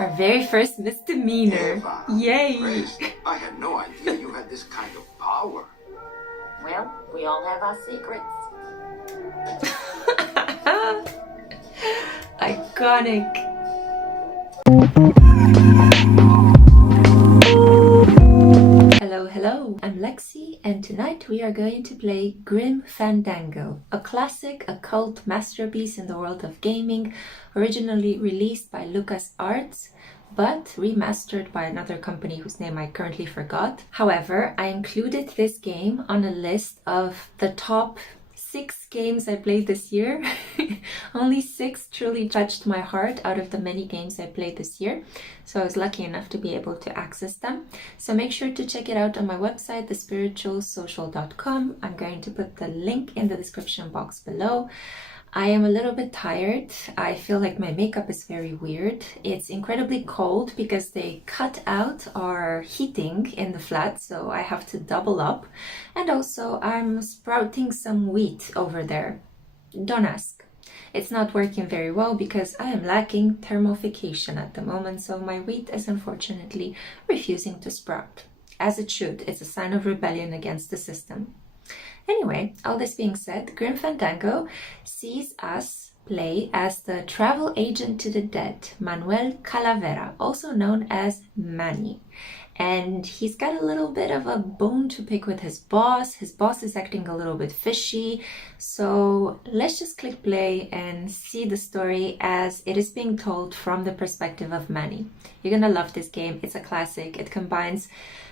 Our very first misdemeanor. Eva, Yay! Christ, I had no idea you had this kind of power. Well, we all have our secrets. Iconic. Hello, I'm Lexi, and tonight we are going to play Grim Fandango, a classic occult masterpiece in the world of gaming, originally released by LucasArts, but remastered by another company whose name I currently forgot. However, I included this game on a list of the top 6 games I played this year. Only 6 truly touched my heart out of the many games I played this year, so I was lucky enough to be able to access them. So make sure to check it out on my website, thespiritualsocial.com. I'm going to put the link in the description box below. I am a little bit tired. I feel like my makeup is very weird. It's incredibly cold because they cut out our heating in the flat, so I have to double up. And also I'm sprouting some wheat over there. Don't ask. It's not working very well because I am lacking thermification at the moment, so my wheat is unfortunately refusing to sprout. As it should. It's a sign of rebellion against the system. Anyway, all this being said, Grim Fandango sees us play as the travel agent to the dead, Manny Calavera, also known as Manny. And he's got a little bit of a bone to pick with his boss. His boss is acting a little bit fishy. So let's just click play and see the story as it is being told from the perspective of Manny. You're gonna love this game. It's a classic. It combines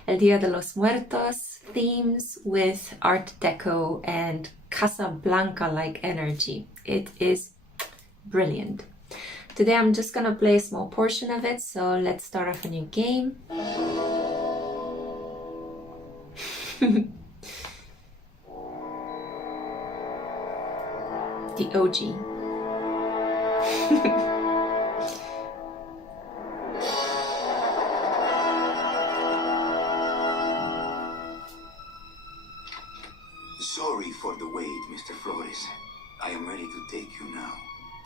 El Dia de los Muertos themes with Art Deco and Casablanca-like energy. It is brilliant. Today I'm just gonna play a small portion of it, so let's start off a new game. The OG. Sorry for the wait, Mr. Flores. I am ready to take you now.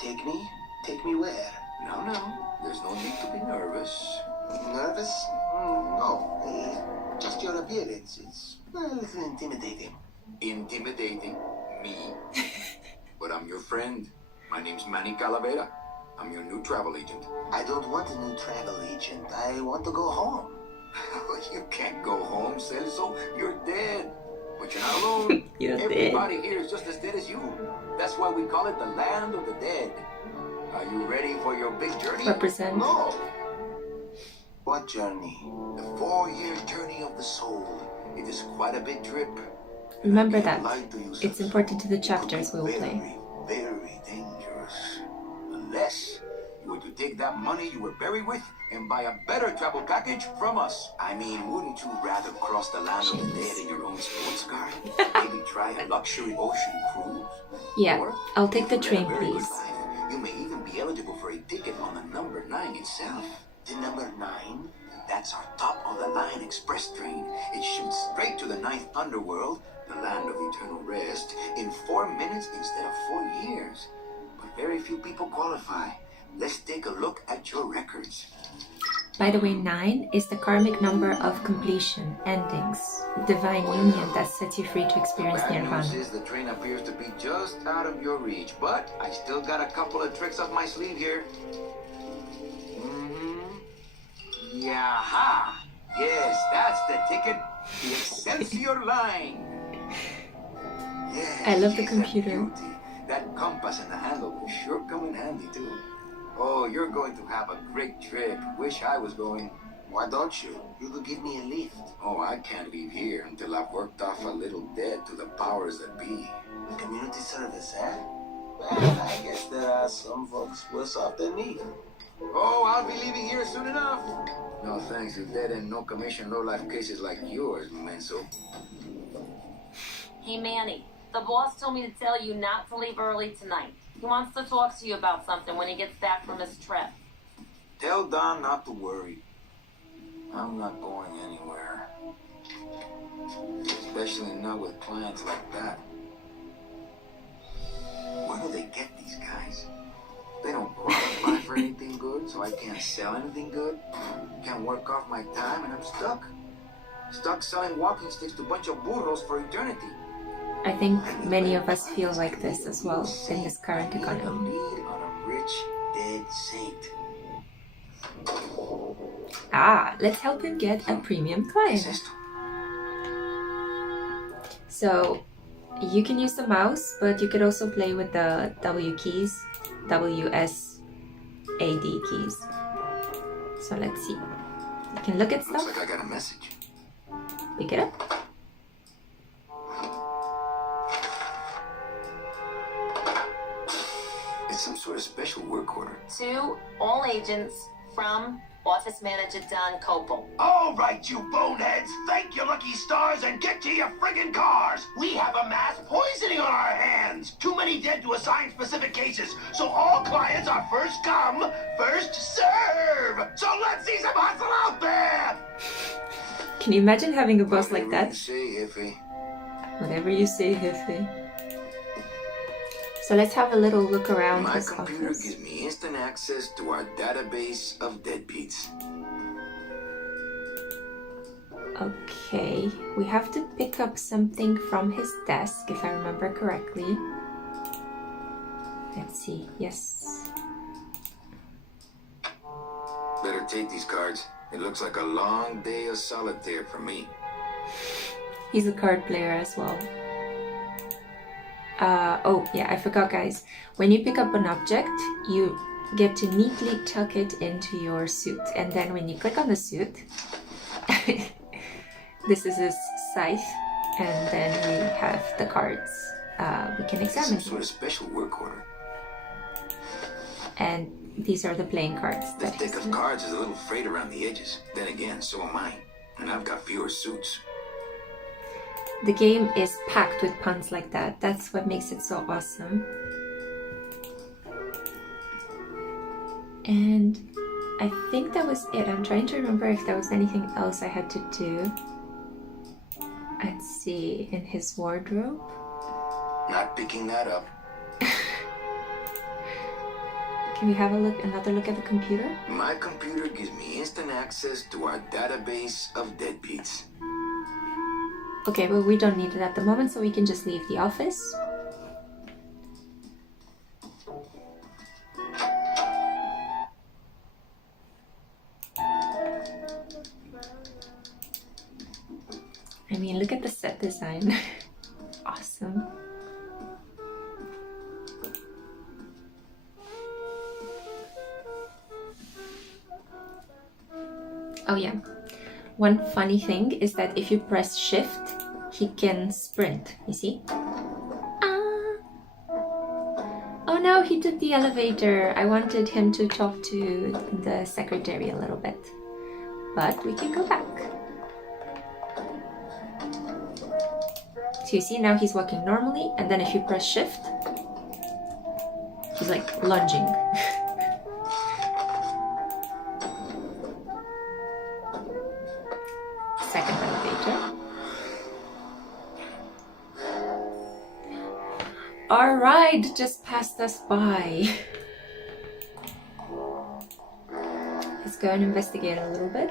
Take me? Take me where? No, there's no need to be nervous. Nervous? No. Just your appearance. It's a little intimidating. Intimidating? Me? But I'm your friend. My name's Manny Calavera. I'm your new travel agent. I don't want a new travel agent. I want to go home. You can't go home, Celso. You're dead. But you're not alone. You're Everybody dead. here is just as dead as you. That's why we call it the land of the dead. Are you ready for your big journey? Represent. No. What journey? The 4-year journey of the soul. It is quite a big trip. Remember If that. you lied to yourself, It's important to the it could chapters be we will play. Very, very dangerous. Unless you were to take that money you were buried with and buy a better travel package from us. I mean, wouldn't you rather cross the land of the dead in your own sports car? Maybe try a luxury ocean cruise? Yeah, Or, I'll take if the you live train, a very good please. life, you may even be eligible for a ticket on the number 9 itself. The number 9? That's our top-of-the-line express train. It shoots straight to the 9th underworld, the land of eternal rest, in 4 minutes instead of 4 years. But very few people qualify. Let's take a look at your records. By the way, 9 is the karmic number of completion, endings, divine union that sets you free to experience Bad news nirvana. is the train appears to be just out of your reach, but I still got a couple of tricks up my sleeve here. Yaha! Yes, that's the ticket. The Excelsior line. Yes, I love the she's a computer. beauty. That compass and the handle will sure come in handy too. Oh, you're going to have a great trip. Wish I was going. Why don't you? You could give me a lift. Oh, I can't leave here until I've worked off a little debt to the powers that be. Community service, eh? Well, I guess there are some folks worse off than me. Oh, I'll be leaving here soon enough. No thanks to dead and no commission low-life cases like yours, Menso. Hey, Manny, the boss told me to tell you not to leave early tonight. He wants to talk to you about something when he gets back from his trip. Tell Don not to worry. I'm not going anywhere. Especially not with clients like that. Where do they get these guys? They don't qualify. apply for anything good, so I can't sell anything good. Can't work off my time, and I'm stuck. Stuck selling walking sticks to a bunch of burros for eternity. I think many of us feel like this as well in this current economy. Lead on a rich dead saint. Ah, let's help him get a premium client. So you can use the mouse, but you could also play with the W keys, WSAD keys. So let's see. You can look at stuff. Looks like I got a message. Pick it up. It's some sort of special work order. To all agents from Office Manager Don Copel. All right, you boneheads, thank your lucky stars and get to your friggin' cars. We have a mass poisoning on our hands. Too many dead to assign specific cases, so all clients are first come, first serve. So let's see some hustle out there. Can you imagine having a boss like Whatever that? you say, Jefe. Whatever you say, Jefe. So let's have a little look around My his computer office. gives me instant access to our database of deadbeats. Okay, we have to pick up something from his desk, if I remember correctly. Let's see, yes. Better take these cards. It looks like a long day of solitaire for me. He's a card player as well. Oh, yeah, I forgot, guys. When you pick up an object, you get to neatly tuck it into your suit. And then when you click on the suit, this is his scythe. And then we have the cards. We can It's examine some sort them. of special work order. And these are the playing cards. This that deck he's of doing. cards is a little frayed around the edges. Then again, so am I. And I've got fewer suits. The game is packed with puns like that. That's what makes it so awesome. And I think that was it. I'm trying to remember if there was anything else I had to do. Let's see, in his wardrobe. Not picking that up. Can we have another look at the computer? My computer gives me instant access to our database of deadbeats. Okay, well, we don't need it at the moment, so we can just leave the office. I mean, look at the set design. Awesome. Oh yeah. One funny thing is that if you press shift, he can sprint, you see? Ah. Oh no, he took the elevator. I wanted him to talk to the secretary a little bit. But we can go back. So you see, now he's walking normally, and then if you press shift, he's like lunging. Second elevator. Our ride just passed us by. Let's go and investigate a little bit.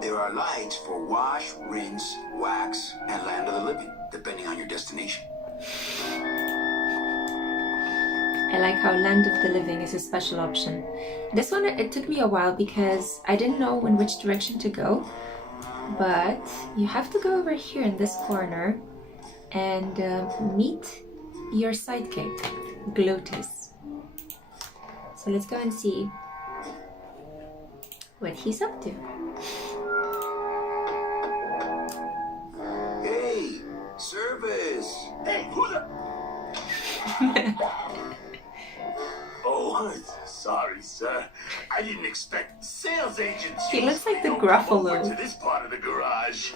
There are lights for wash, rinse, wax, and land of the living, depending on your destination. I like how Land of the Living is a special option. This one, it took me a while because I didn't know in which direction to go. But you have to go over here in this corner and meet your sidekick, Glotis. So let's go and see what he's up to. Hey, service! Hey, who the... Oh, sorry, sir. I didn't expect sales agents. He looks like the usually don't come over Gruffalo. to this part of the garage.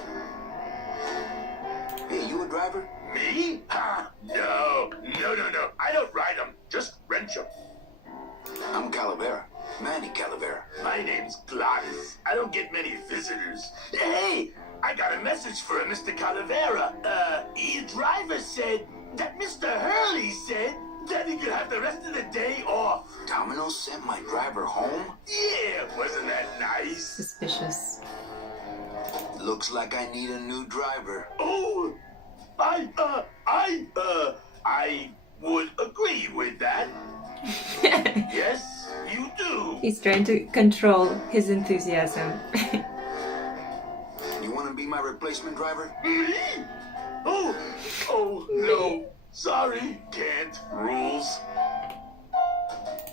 Hey, you a driver? Me? No. I don't ride them. Just rent them. I'm Calavera. Manny Calavera. My name's Glotis. I don't get many visitors. Hey, I got a message for Mr. Calavera. Your driver said that Mr. Hurley said that he could have the rest of the day off. Domino sent my driver home? Yeah, wasn't that nice? Suspicious. Looks like I need a new driver. Oh, I would agree with that. Yes, you do. He's trying to control his enthusiasm. You want to be my replacement driver? Me? Oh, no. Sorry, can't. Rules.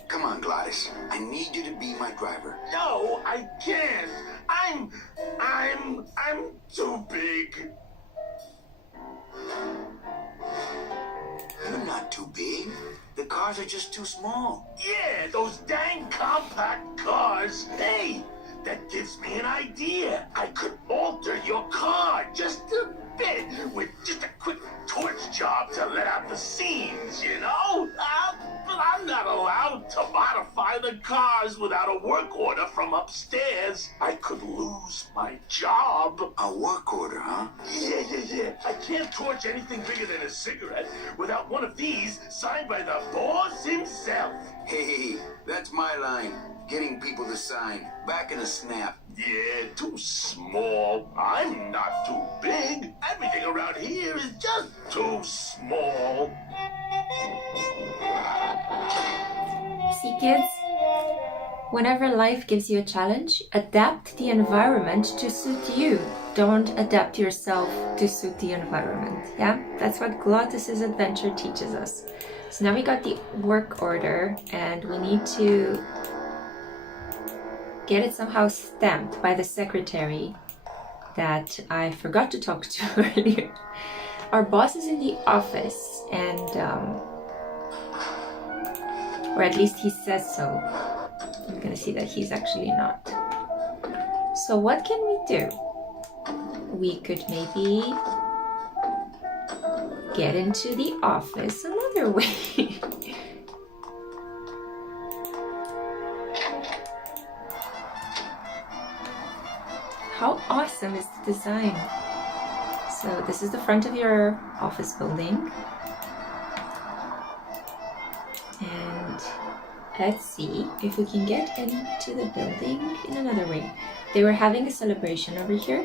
Come on, Glotis. I need you to be my driver. No, I can't. I'm too big. You're not too big. The cars are just too small. Yeah, those dang compact cars. Hey, that gives me an idea. I could alter your car just a bit with just a quick torch job to let out the seams, you know? But I'm not allowed to modify the cars without a work order from upstairs. I could lose my job. A work order, huh? Yeah. I can't torch anything bigger than a cigarette without one of these signed by the boss himself. Hey, that's my line. Getting people to sign. Back in a snap. Yeah, too small. I'm not too big. Everything around here is just too small. See, kids? Whenever life gives you a challenge, adapt the environment to suit you. Don't adapt yourself to suit the environment. Yeah? That's what Glotis's adventure teaches us. So now we got the work order and we need to get it somehow stamped by the secretary that I forgot to talk to earlier. Our boss is in the office and or at least he says so. I'm gonna see that he's actually not. So what can we do? We could maybe get into the office another way. How awesome is the design? So this is the front of your office building. And let's see if we can get into the building in another way. They were having a celebration over here.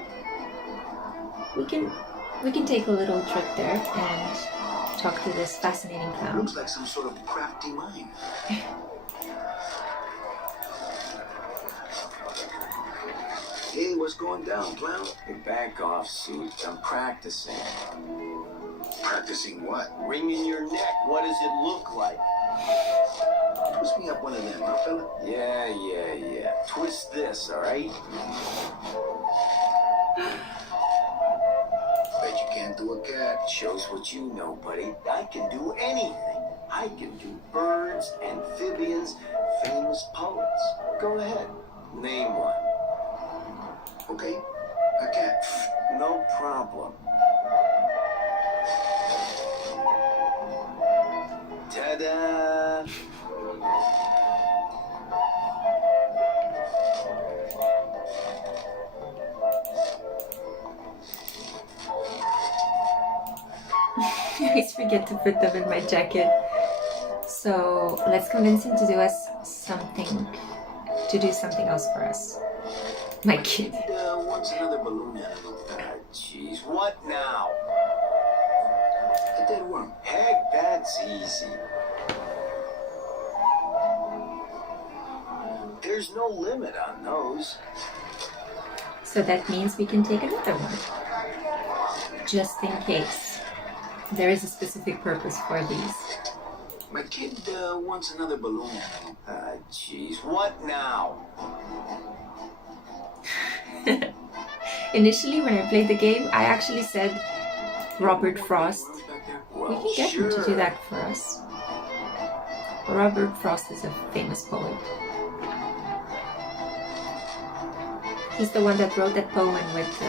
We can take a little trip there and talk to this fascinating clown. Looks like some sort of crafty mine. Hey, what's going down, clown? Hey, back off, suit. I'm practicing. Practicing what? Wringing your neck. What does it look like? Twist me up one of them, huh, fella? Yeah. Twist this, all right? Bet you can't do a cat. Shows what you know, buddy. I can do anything. I can do birds, amphibians, famous poets. Go ahead. Name one. Okay, a cat. No problem. Ta-da! I always forget to put them in my jacket. So let's convince him to do something else for us. My kid. Wants another balloon animal. Jeez, what now? A dead worm. Heck, that's easy. There's no limit on those. So that means we can take another one. Just in case. There is a specific purpose for these. My kid wants another balloon animal. Jeez, what now? Initially, when I played the game, I actually said Robert Frost. We can get him to do that for us. Robert Frost is a famous poet. He's the one that wrote that poem with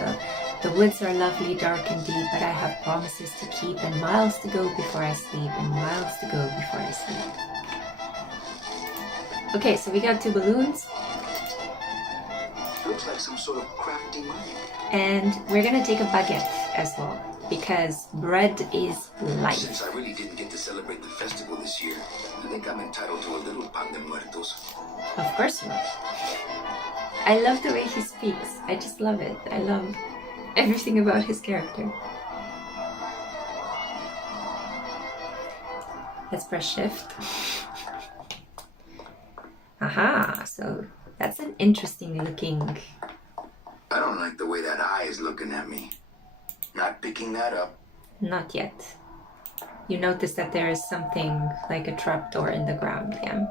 the woods are lovely, dark and deep, but I have promises to keep and miles to go before I sleep and miles to go before I sleep. Okay, so we got 2 balloons. Looks like some sort of crafty magic. And we're gonna take a baguette as well, because bread is life. Since I really didn't get to celebrate the festival this year, I think I'm entitled to a little pan de muertos. Of course you are. I love the way he speaks. I just love it. I love everything about his character. Let's press shift. Aha, so that's an interesting looking... I don't like the way that eye is looking at me. Not picking that up. Not yet. You notice that there is something like a trapdoor in the ground, yeah?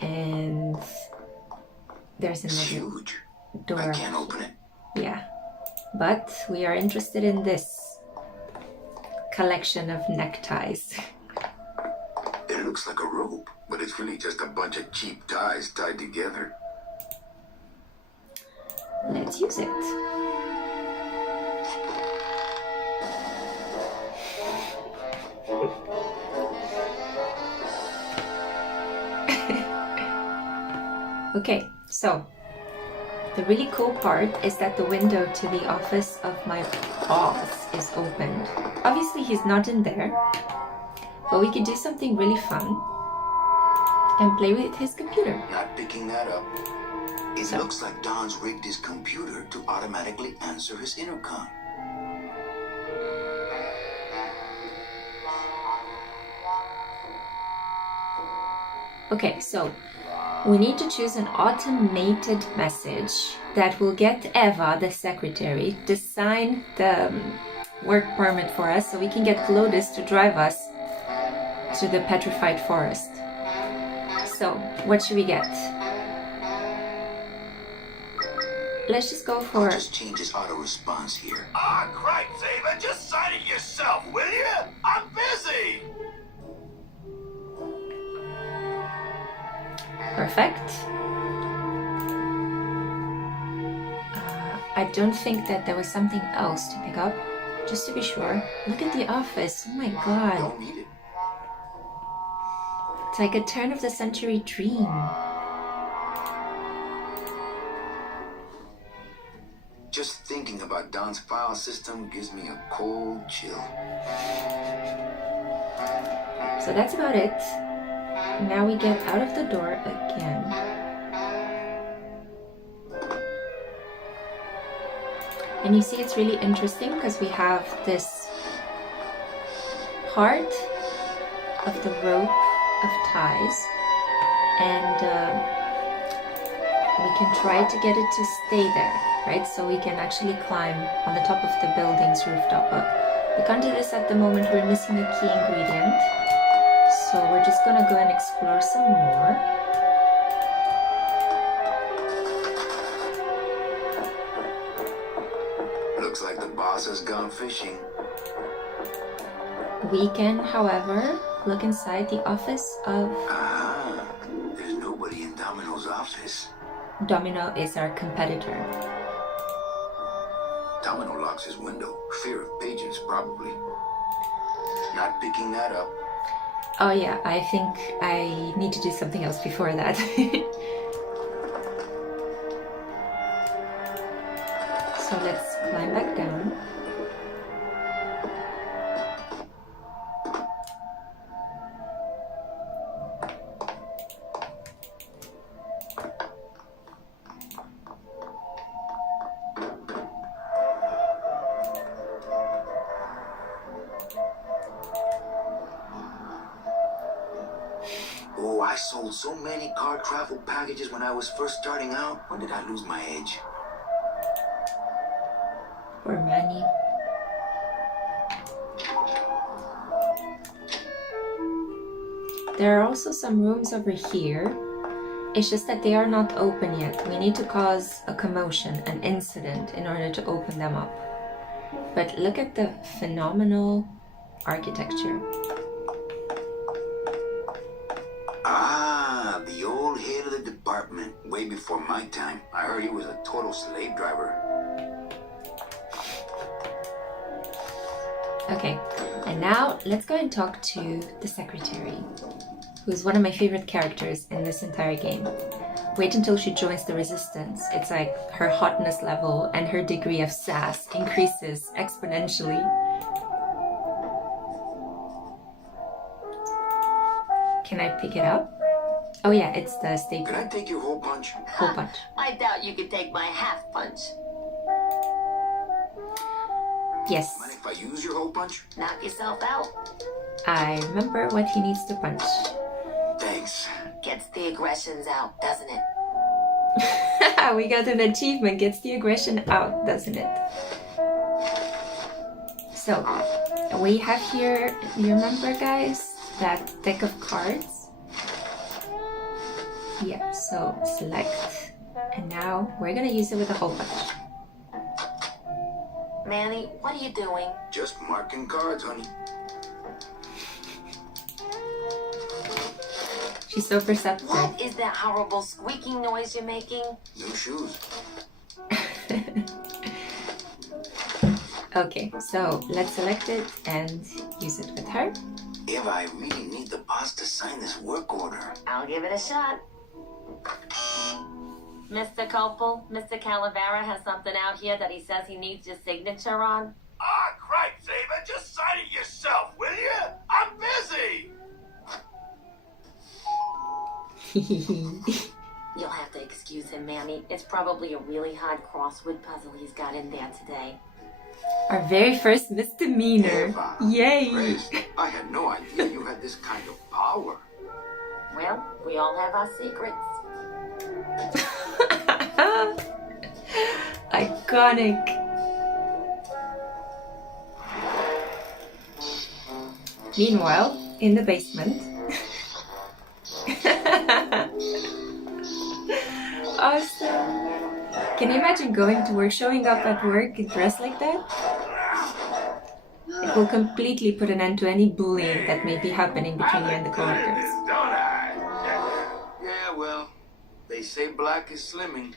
And there's It's another huge. door. I can't open it. Yeah. But we are interested in this collection of neckties. It looks like a rope, but it's really just a bunch of cheap ties tied together. Let's use it. Okay, so the really cool part is that the window to the office of my boss is opened. Obviously he's not in there, but we could do something really fun and play with his computer. Not picking that up. It looks like Don's rigged his computer to automatically answer his intercom. Okay, so we need to choose an automated message that will get Eva, the secretary, to sign the work permit for us so we can get Glotis to drive us to the petrified forest. So, what should we get? Let's just go for... Just change his auto response here. Ah, cripes, Ava, just sign it yourself, will you? I'm busy. Perfect. I don't think that there was something else to pick up. Just to be sure. Look at the office. Oh my god. Don't need it. It's like a turn of the century dream. Just thinking about Don's file system gives me a cold chill. So that's about it. Now we get out of the door again. And you see it's really interesting because we have this part of the rope of ties, and we can try to get it to stay there, right? So we can actually climb on the top of the building's rooftop. But we can't do this at the moment. We're missing a key ingredient. So we're just gonna go and explore some more. Looks like the boss has gone fishing. We can, however, look inside the office of... Ah, there's nobody in Domino's office. Domino is our competitor. Domino locks his window. Fear of pigeons, probably. Not picking that up. Oh yeah, I think I need to do something else before that. So let's climb back down. Oh, I sold so many car travel packages when I was first starting out. When did I lose my edge? Poor Manny. There are also some rooms over here. It's just that they are not open yet. We need to cause a commotion, an incident, in order to open them up. But look at the phenomenal architecture. Ah, the old head of the department. Way before my time. I heard he was a total slave driver. Okay, and now let's go and talk to the secretary. who's one of my favorite characters in this entire game. Wait until she joins the resistance. It's like her hotness level and her degree of sass increases exponentially. Can I pick it up? Oh yeah, it's the staple. Can I take your hole punch? Hole punch. I doubt you could take my half punch. Yes, Mind if I use your hole punch? Knock yourself out. I remember what he needs to punch. Thanks. Gets the aggressions out, doesn't it? We got an achievement, gets the aggression out, doesn't it? So, we have here, you remember guys, that deck of cards? Yeah, so select, and now we're gonna use it with a hole punch. Manny, what are you doing? Just marking cards, honey. She's so perceptive. What is that horrible squeaking noise you're making? New shoes. Okay, so let's select it and use it with her. If I really need the boss to sign this work order. I'll give it a shot. Mr. Copel, Mr. Calavera has something out here that he says he needs your signature on. Ah, cripes, Ava, just sign it yourself, will you? I'm busy. You'll have to excuse him, Manny. It's probably a really hard crossword puzzle he's got in there today. Our very first misdemeanor. Eva, Yay! Grace, I had no idea you had this kind of power. Well, we all have our secrets. Iconic. Meanwhile, in the basement. Awesome. Can you imagine going to work, showing up at work dressed like that? It will completely put an end to any bullying that may be happening between you and the coworkers. Don't I? Yeah, well, they say black is slimming.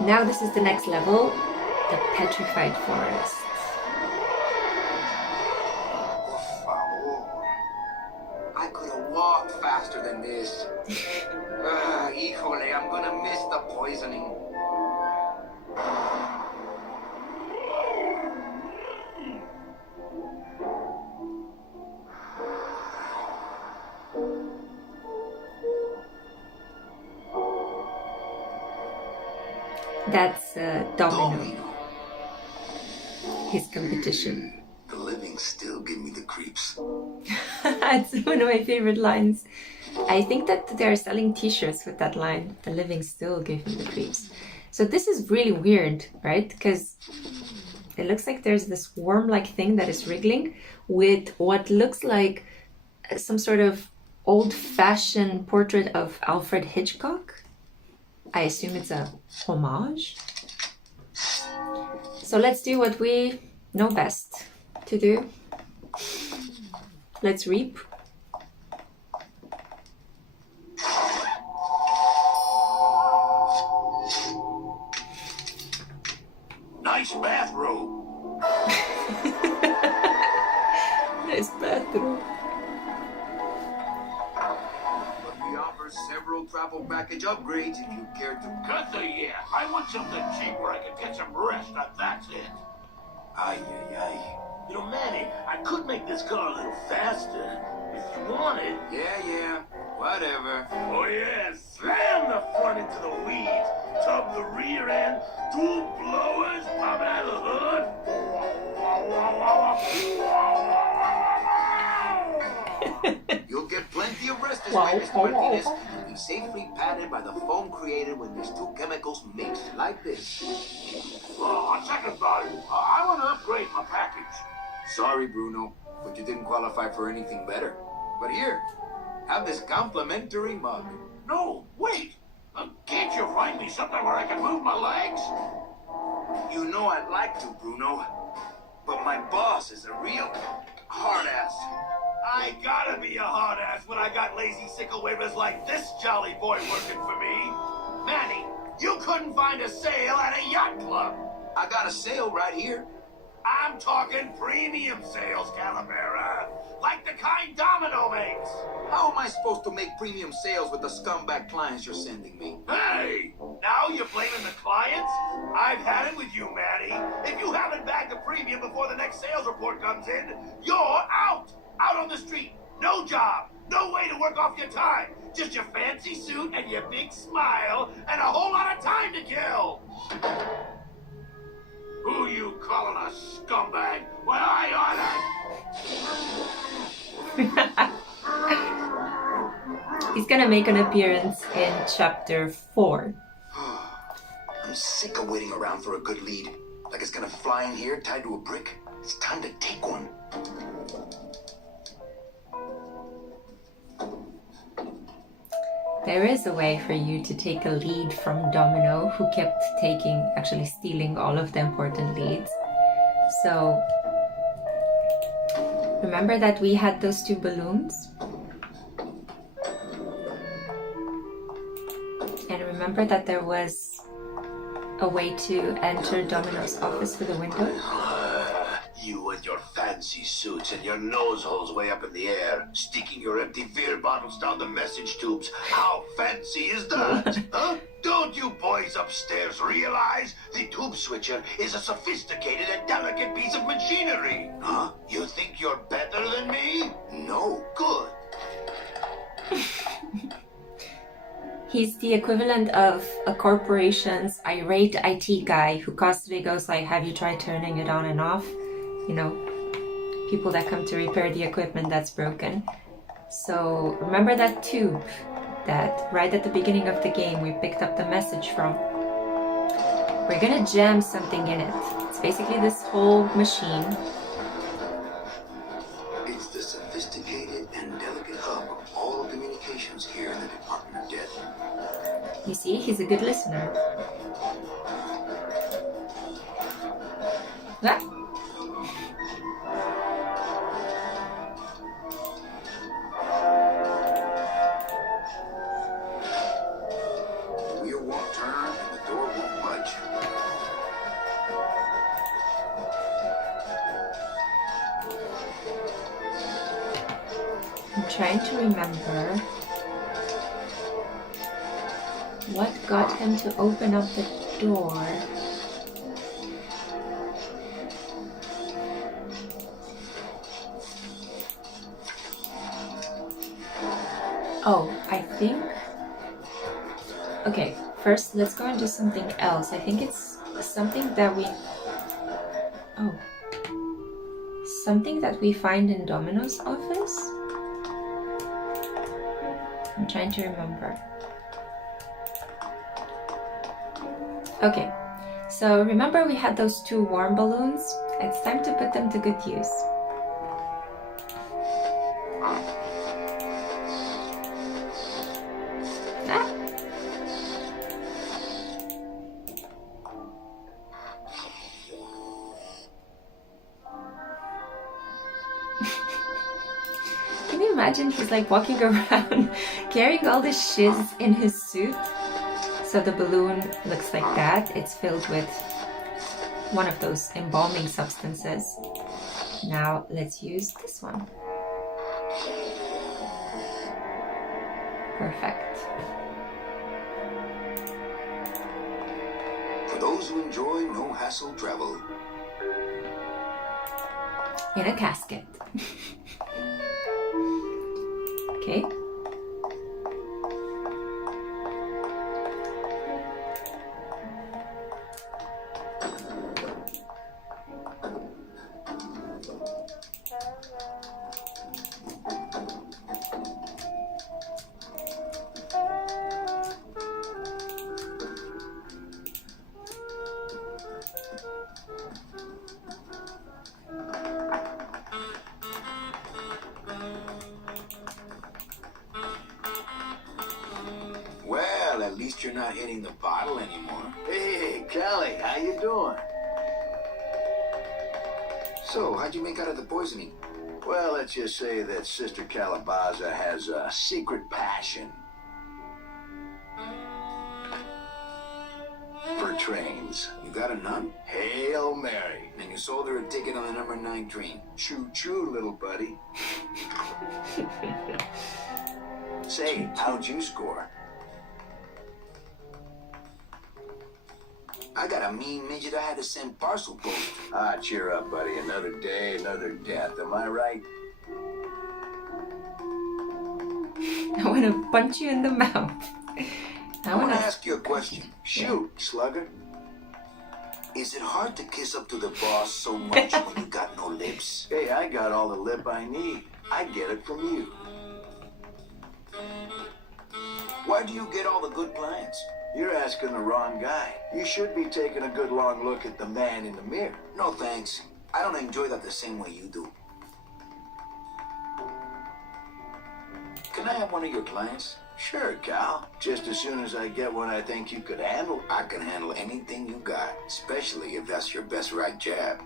Now this is the next level, the petrified forest. Por favor. I could have walked faster than this. Híjole, I'm gonna miss the poisoning. That's Domino, his competition. The living still give me the creeps. It's one of my favorite lines. I think that they're selling t-shirts with that line. The living still give me the creeps. So this is really weird, right? Because it looks like there's this worm-like thing that is wriggling with what looks like some sort of old-fashioned portrait of Alfred Hitchcock. I assume it's a homage. So let's do what we know best to do. Let's reap. Nice bathrobe. Nice bathroom. But we offer several travel package upgrades if you care to. Cut the yeah. I want something cheap where I can get some rest. That's it. Ay, ay, ay. You know, Manny, I could make this car a little faster. If you wanted. Yeah, whatever. Oh, yeah. Slam the front into the weeds. Tub the rear end. Two blowers popping out of the hood. You'll get plenty of rest this way, Mr. Martinez. You'll be safely padded by the foam created when these two chemicals mix like this. Oh, on second thought, I want to upgrade my package. Sorry, Bruno, but you didn't qualify for anything better. But here, have this complimentary mug. No, wait. Can't you find me something where I can move my legs? You know I'd like to, Bruno. But my boss is a real hard ass. I gotta be a hard ass when I got lazy sickle wavers like this jolly boy working for me. Manny, You couldn't find a sale at a yacht club. I got a sale right here. I'm talking premium sales, Calavera. Like the kind Domino makes. How am I supposed to make premium sales with the scumbag clients you're sending me? Hey! Now you're blaming the clients? I've had it with you, Manny. If you haven't bagged a premium before the next sales report comes in, you're out! Out on the street. No job. No way to work off your time. Just your fancy suit and your big smile and a whole lot of time to kill. Who you calling a scumbag? When I oughta... He's gonna make an appearance in chapter 4. I'm sick of waiting around for a good lead. Like it's gonna fly in here tied to a brick. It's time to take one. There is a way for you to take a lead from Domino, who kept actually stealing all of the important leads. So, remember that we had those 2 balloons? And remember that there was a way to enter Domino's office through the window? You and your fancy suits and your nose holes way up in the air, sticking your empty beer bottles down the message tubes. How fancy is that? Huh? Don't you boys upstairs realize the tube switcher is a sophisticated and delicate piece of machinery? Huh? You think you're better than me? No. Good. He's the equivalent of a corporation's irate IT guy who constantly goes like, have you tried turning it on and off? You know, people that come to repair the equipment that's broken. So remember that tube that right at the beginning of the game we picked up the message from? We're gonna jam something in it. It's basically this whole machine. It's the sophisticated and delicate hub of all communications here in the Department of Death. You see, he's a good listener. Ah. The wheel won't turn and the door won't budge. I'm trying to remember what got him to open up the door. Oh, I think... Okay, first let's go and do something else. I think it's something that we... Oh. Something that we find in Domino's office? I'm trying to remember. Okay, so remember we had those 2 warm balloons? It's time to put them to good use. Ah. Can you imagine he's like walking around carrying all this shiz in his suit? So the balloon looks like that. It's filled with one of those embalming substances. Now let's use this one. Perfect. For those who enjoy no-hassle travel. In a casket. Okay. Well, at least you're not hitting the bottle anymore. Hey, Callie, how you doing? So, how'd you make out of the poisoning? Well, let's just say that Sister Calabaza has a secret passion. trains. You got a nun? Hail Mary. And you sold her a ticket on the number 9 train. Choo-choo, little buddy. Say, how'd you score? I got a mean midget I had to send parcel post. Ah, cheer up, buddy. Another day, another death. Am I right? I want to punch you in the mouth. I want to ask you a question. Shoot, slugger. Is it hard to kiss up to the boss so much when you got no lips? Hey, I got all the lip I need. I get it from you. Why do you get all the good clients? You're asking the wrong guy. You should be taking a good long look at the man in the mirror. No thanks. I don't enjoy that the same way you do. Can I have one of your clients? Sure, Cal. Just as soon as I get one I think you could handle. I can handle anything you got, especially if that's your best right jab.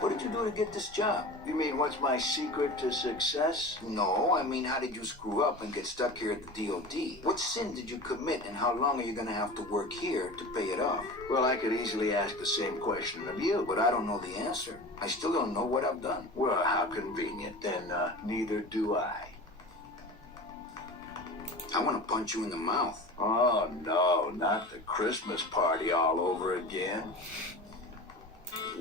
What did you do to get this job? You mean what's my secret to success? No, I mean, how did you screw up and get stuck here at the DOD? What sin did you commit, and how long are you gonna have to work here to pay it off? Well, I could easily ask the same question of you. But I don't know the answer. I still don't know what I've done. Well, how convenient. Then neither do I. I want to punch you in the mouth. Oh, no, not the Christmas party all over again.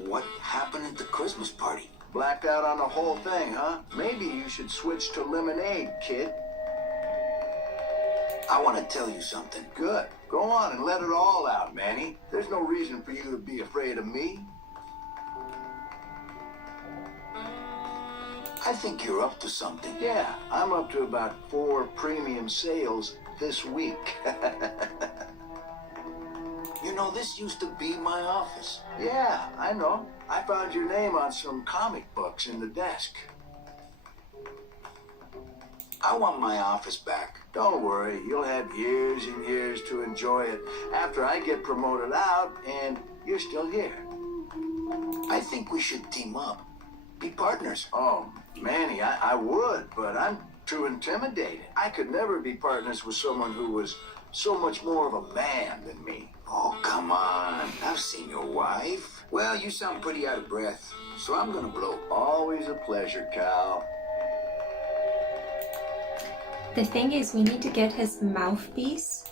What happened at the Christmas party? Blacked out on the whole thing, huh? Maybe you should switch to lemonade, kid. I want to tell you something. Good. Go on and let it all out, Manny. There's no reason for you to be afraid of me. I think you're up to something. Yeah, I'm up to about 4 premium sales this week. You know, this used to be my office. Yeah, I know. I found your name on some comic books in the desk. I want my office back. Don't worry, you'll have years and years to enjoy it after I get promoted out and you're still here. I think we should team up. Be partners. Oh, Manny, I would, but I'm too intimidated. I could never be partners with someone who was so much more of a man than me. Oh, come on. I've seen your wife. Well, you sound pretty out of breath, so I'm gonna blow. Always a pleasure, Cal. The thing is, we need to get his mouthpiece,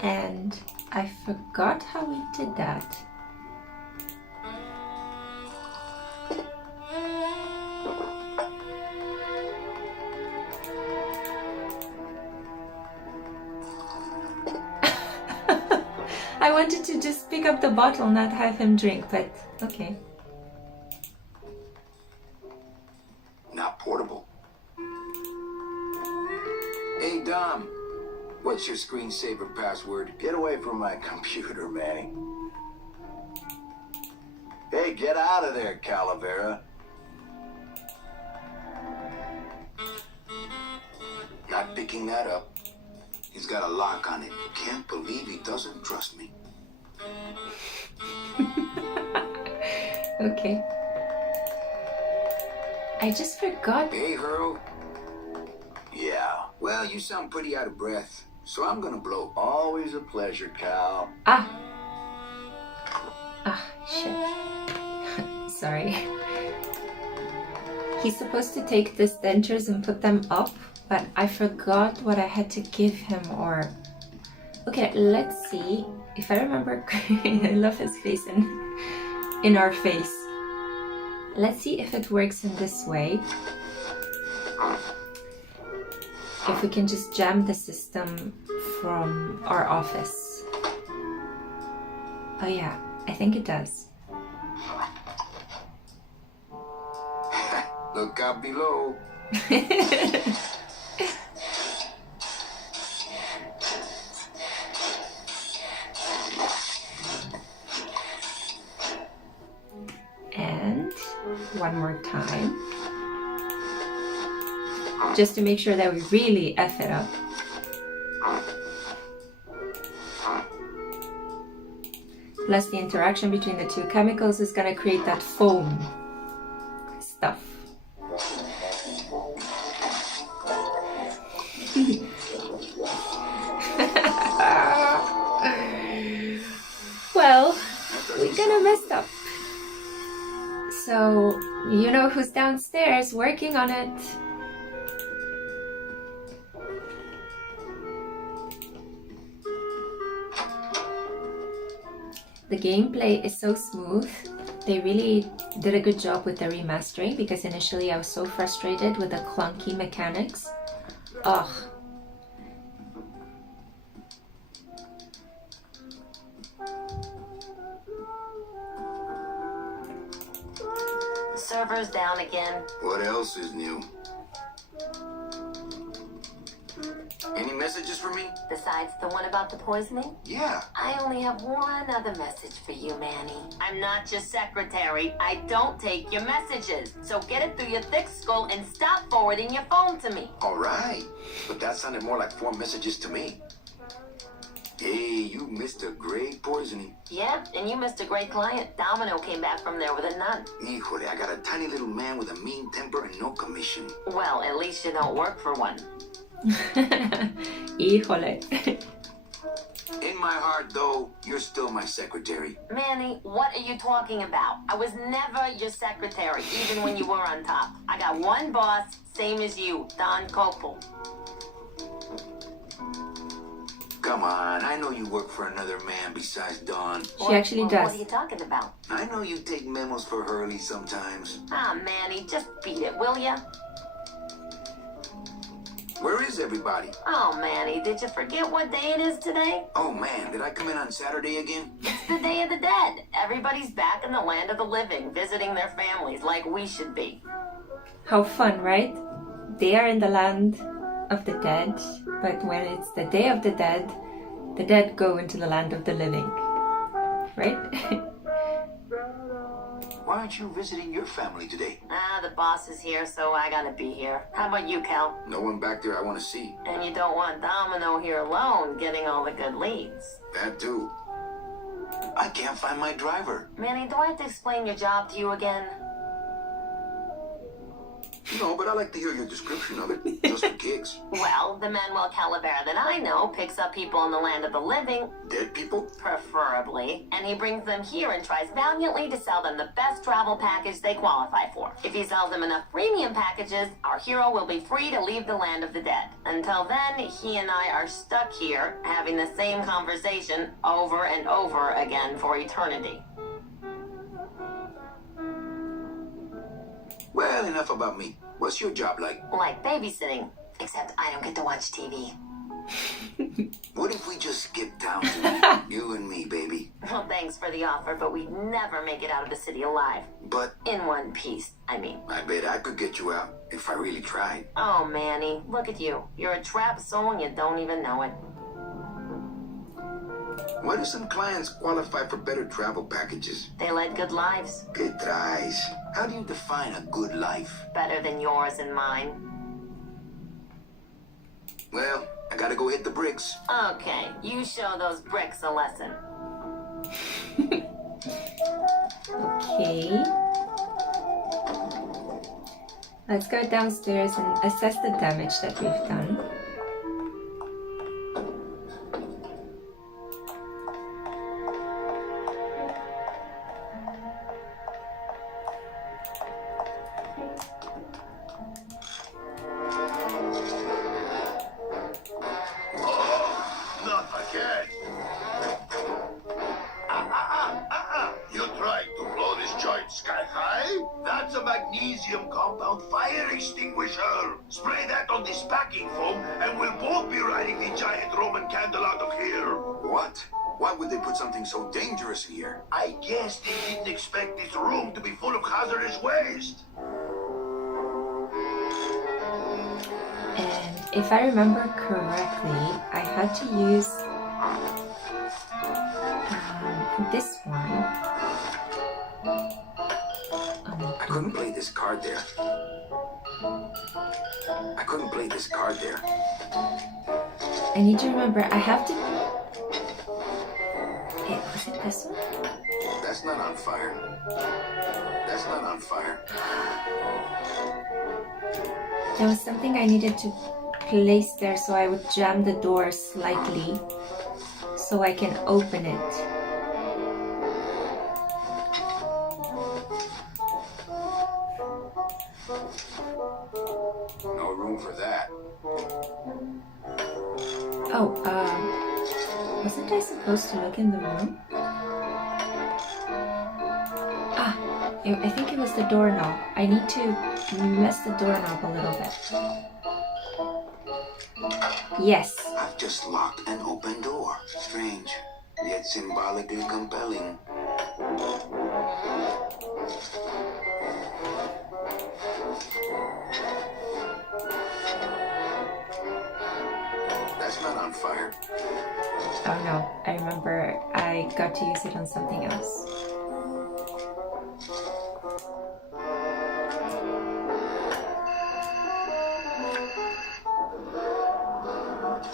and I forgot how we did that. I wanted to just pick up the bottle, not have him drink, but okay. Not portable. Hey, Dom. What's your screensaver password? Get away from my computer, Manny. Hey, get out of there, Calavera. Not picking that up. He's got a lock on it. Can't believe he doesn't trust me. Okay. I just forgot. Hey, Hurl. Yeah, Well, you sound pretty out of breath, so I'm gonna blow. always a pleasure, Cal. Ah, shit. Sorry. He's supposed to take these dentures and put them up, but I forgot what I had to give him, or... Okay, let's see if I remember. I love his face in our face. Let's see if it works in this way. If we can just jam the system from our office. Oh yeah, I think it does. Look out below. And one more time. Just to make sure that we really F it up. Plus the interaction between the two chemicals is gonna create that foam stuff. gonna mess up. So, you know who's downstairs working on it. The gameplay is so smooth. They really did a good job with the remastering because initially I was so frustrated with the clunky mechanics. Ugh. Server's down again. What else is new? Any messages for me? Besides the one about the poisoning? Yeah. I only have one other message for you, Manny. I'm not your secretary. I don't take your messages. So get it through your thick skull and stop forwarding your phone to me. All right. But that sounded more like 4 messages to me. Hey, you missed a great poisoning. Yeah, and you missed a great client. Domino came back from there with a nun. Híjole, I got a tiny little man with a mean temper and no commission. Well, at least you don't work for one. Híjole. In my heart, though, you're still my secretary. Manny, what are you talking about? I was never your secretary, even when you were on top. I got one boss, same as you, Don Copel. Come on, I know you work for another man besides Don. She actually does. What are you talking about? I know you take memos for Hurley sometimes. Ah, Manny, just beat it, will ya? Where is everybody? Oh, Manny, did you forget what day it is today? Oh man, did I come in on Saturday again? It's the Day of the Dead. Everybody's back in the land of the living, visiting their families like we should be. How fun, right? They are in the land of the dead, but when it's the Day of the dead go into the land of the living. Right? Why aren't you visiting your family today? Ah, the boss is here, so I gotta be here. How about you, Cal? No one back there I want to see. And you don't want Domino here alone, getting all the good leads. That too. I can't find my driver. Manny, do I have to explain your job to you again? No, but I like to hear your description of it, just for kicks. Well, the Manuel Calavera that I know picks up people in the land of the living, Dead people? preferably, and he brings them here and tries valiantly to sell them the best travel package they qualify for. If he sells them enough premium packages, our hero will be free to leave the land of the dead. Until then, he and I are stuck here, having the same conversation over and over again for eternity. Well, enough about me. What's your job like? Like babysitting, except I don't get to watch TV. What if we just skip town tonight? You and me, baby. Well, thanks for the offer, but we'd never make it out of the city alive. But In one piece, I mean. I bet I could get you out if I really tried. Oh, Manny, look at you. You're a trapped soul and you don't even know it. Why do some clients qualify for better travel packages? They led good lives, Que traes? How do you define a good life? better than yours and mine. Well, I gotta go hit the bricks. Okay, you show those bricks a lesson. Okay. Let's go downstairs and assess the damage that we've done. Not again. You tried to blow this joint sky high? That's a magnesium compound fire extinguisher. Spray that on this packing foam and we'll both be riding the giant Roman candle out of here. What? Why would they put something so dangerous in here? I guess they didn't expect this room to be full of hazardous waste. And if I remember correctly, I had to use this one. I couldn't play this card there. I couldn't play this card there. I need to remember, I have to... Hey, was it this one? That's not on fire. That's not on fire. There was something I needed to place there, so I would jam the door slightly so I can open it. Oh, wasn't I supposed to look in the room? Ah, I think it was the doorknob. I need to mess the doorknob a little bit. Yes. I've just locked an open door. Strange, yet symbolically compelling. That's not on fire. Oh no, I remember I got to use it on something else.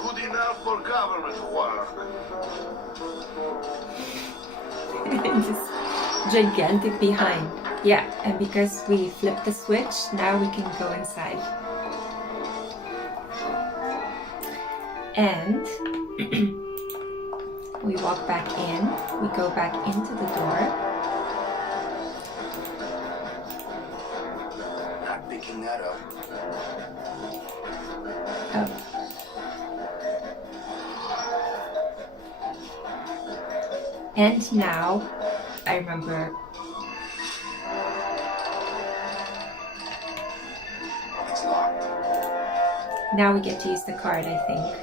Good enough for government work. This gigantic behind. Yeah, and because we flipped the switch, now we can go inside. And we walk back in, we go back into the door. Not picking that up. Oh. And now, I remember. It's locked. Now we get to use the card, I think.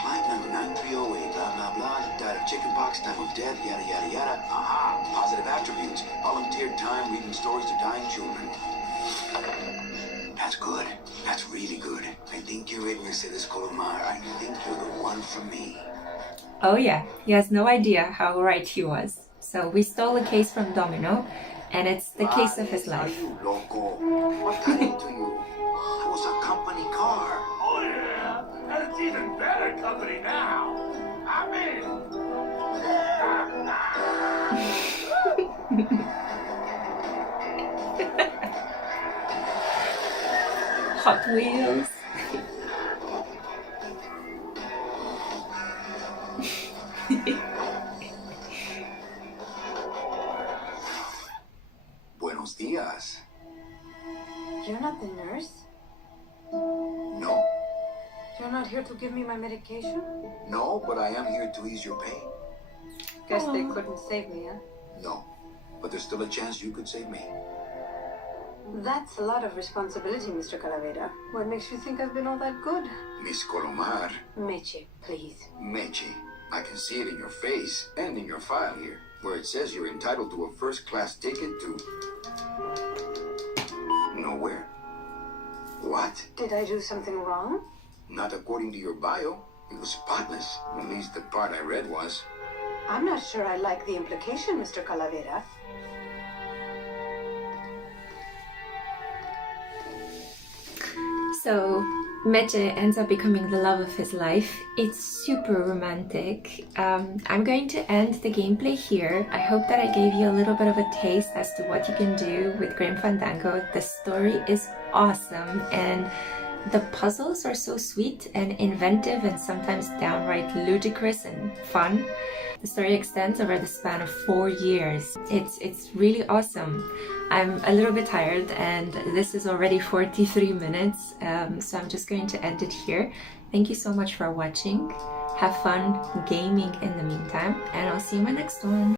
Client number 9308, blah, blah, blah. Died of chickenpox, time of death, yada, yada, yada. Aha, positive attributes. Volunteered time reading stories to dying children. That's good. That's really good. I think you're it, Mercedes Colomar. I think you're the one for me. Oh yeah, he has no idea how right he was. So we stole a case from Domino, and it's the case of his life. Are you loco? What got into you? It was a company car. Oh yeah, and it's even better company now. I'm in. Hot Wheels. Buenos días. You're not the nurse? No. You're not here to give me my medication? No, but I am here to ease your pain. Guess they couldn't save me, huh? No. But there's still a chance you could save me. That's a lot of responsibility, Mr. Calavera. What makes you think I've been all that good? Miss Colomar. Meche, please. Meche. I can see it in your face and in your file here, where it says you're entitled to a first-class ticket to... nowhere. What? Did I do something wrong? Not according to your bio. It was spotless. At least the part I read was. I'm not sure I like the implication, Mr. Calavera. So Meche ends up becoming the love of his life. It's super romantic. I'm going to end the gameplay here. I hope that I gave you a little bit of a taste as to what you can do with Grim Fandango. The story is awesome and the puzzles are so sweet and inventive and sometimes downright ludicrous and fun. The story extends over the span of 4 years. It's really awesome. I'm a little bit tired and this is already 43 minutes, so I'm just going to end it here. Thank you so much for watching. Have fun gaming in the meantime, and I'll see you in my next one.